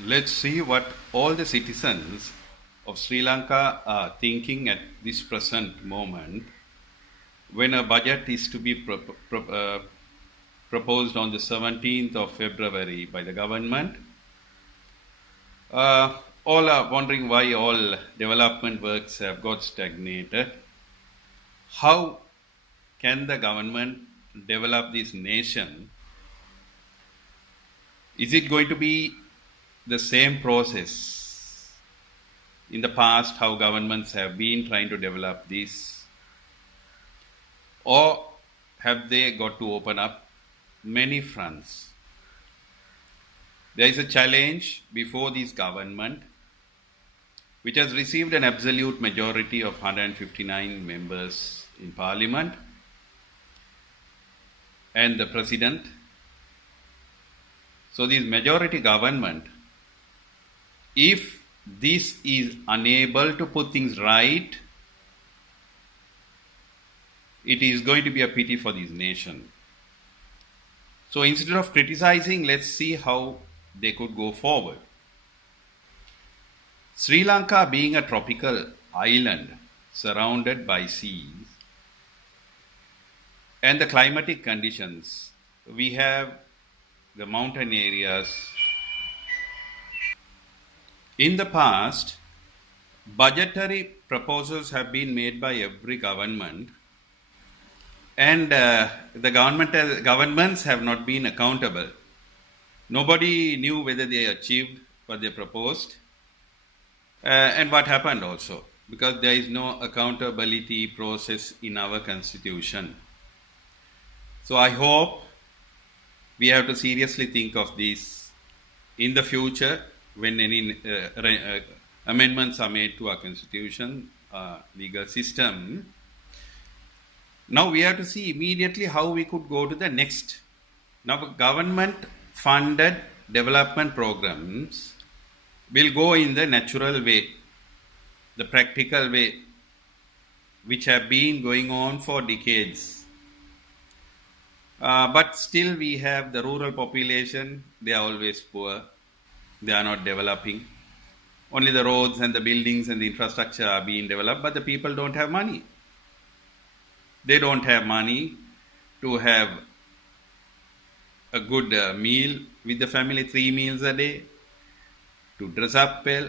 Let's see what all the citizens of Sri Lanka are thinking at this present moment when a budget is to be proposed on the 17th of February by the government. All are wondering why all development works have got stagnated. How can the government develop this nation? Is it going to be the same process in the past, how governments have been trying to develop this? Or have they got to open up many fronts? There is a challenge before this government, which has received an absolute majority of 159 members in parliament, and the president. So this majority government, if this is unable to put things right, it is going to be a pity for this nation. So instead of criticizing, let's see how they could go forward. Sri Lanka, being a tropical island surrounded by seas, and the climatic conditions, we have the mountain areas. In the past, budgetary proposals have been made by every government, and the governments have not been accountable. Nobody knew whether they achieved what they proposed and what happened also, because there is no accountability process in our constitution. So I hope we have to seriously think of this in the future when any amendments are made to our constitution, legal system. Now we have to see immediately how we could go to the next. Now government funded development programs will go in the natural way, the practical way, which have been going on for decades. But still we have the rural population, they are always poor, they are not developing. Only the roads and the buildings and the infrastructure are being developed, but the people don't have money. They don't have money to have a good meal with the family, 3 meals a day, to dress up well,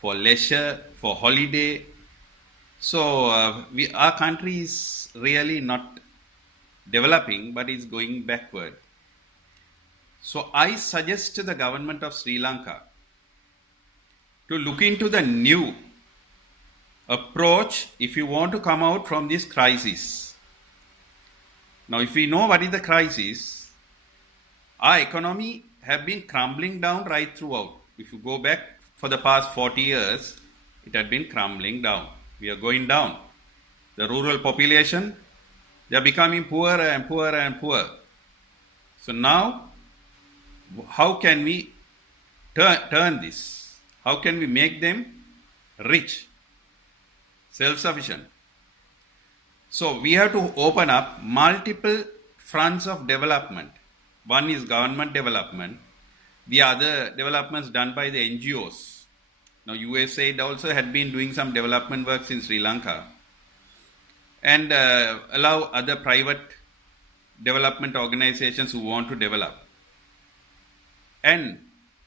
for leisure, for holiday. So our country is really not developing, but is going backward. So I suggest to the government of Sri Lanka to look into the new approach if you want to come out from this crisis. Now, if we know what is the crisis, our economy have been crumbling down right throughout. If you go back for the past 40 years, it had been crumbling down. We are going down. The rural population, they are becoming poorer and poorer and poorer. So now, how can we turn this? How can we make them rich, self-sufficient? So we have to open up multiple fronts of development. One is government development. The other developments done by the NGOs. Now USAID also had been doing some development works in Sri Lanka, and allow other private development organizations who want to develop, and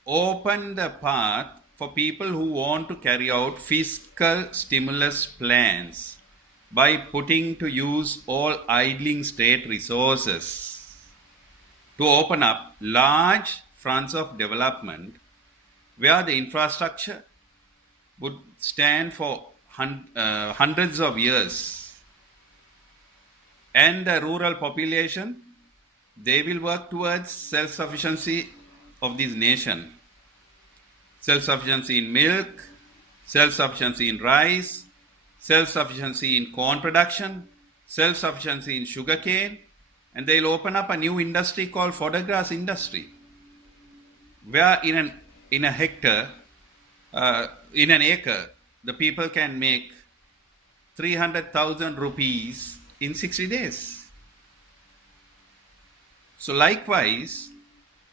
open the path for people who want to carry out fiscal stimulus plans by putting to use all idling state resources to open up large fronts of development where the infrastructure would stand for hundreds of years, and the rural population, they will work towards self-sufficiency of this nation. Self-sufficiency in milk, self-sufficiency in rice, self-sufficiency in corn production, self-sufficiency in sugarcane, and they'll open up a new industry called fodder grass industry, where in a hectare, in an acre, the people can make 300,000 rupees in 60 days. So likewise,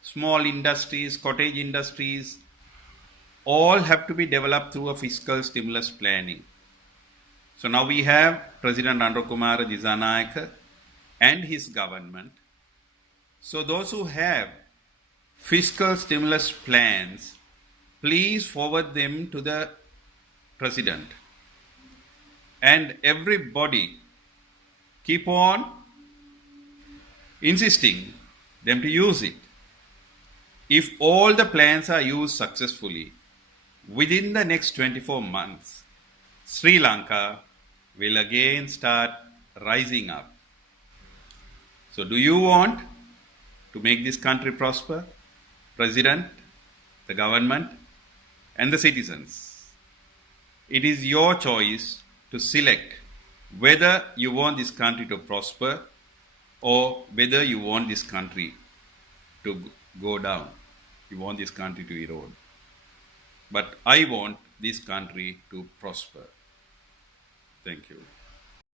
small industries, cottage industries, all have to be developed through a fiscal stimulus planning. So now we have President Randrakumara Dissanayake and his government. So those who have fiscal stimulus plans, please forward them to the president. And everybody keep on insisting them to use it. If all the plans are used successfully, within the next 24 months, Sri Lanka will again start rising up. So, do you want to make this country prosper? President, the government, and the citizens. It is your choice to select whether you want this country to prosper or whether you want this country to go down. You want this country to erode. But I want this country to prosper. Thank you.